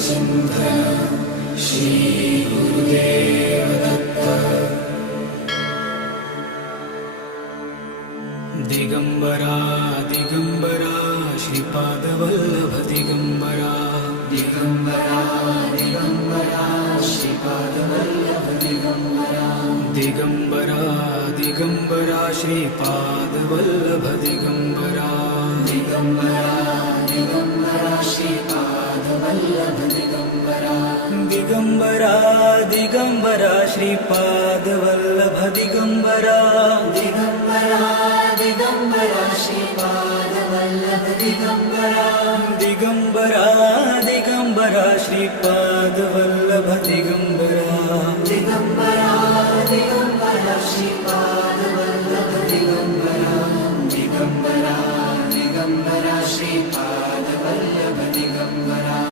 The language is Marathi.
चिंतन श्री गुरुदेव दत्त। दिगंबरा दिगंबरा श्रीपाद वल्लभ दिगंबरा। दिगंबरा दिगंबरा श्रीपाद वल्लभ दिगंबरा। दिगंबरा दिगंबरा श्रीपाद वल्लभ दिगंबरा। दिगंबरा दिगंबरा श्रीपाद वल्लभ दिगंबरा। दिगंबरा दिगंबरा श्रीपाद वल्लभ दिगंबरा। दिगंबरा दिगंबरा श्रीपाद वल्लभ दिगंबरा। दिगंबरा दिगंबरा श्रीपाद वल्लभ दिगंबरा। दिगंबरा दिगंबरा श्रीपाद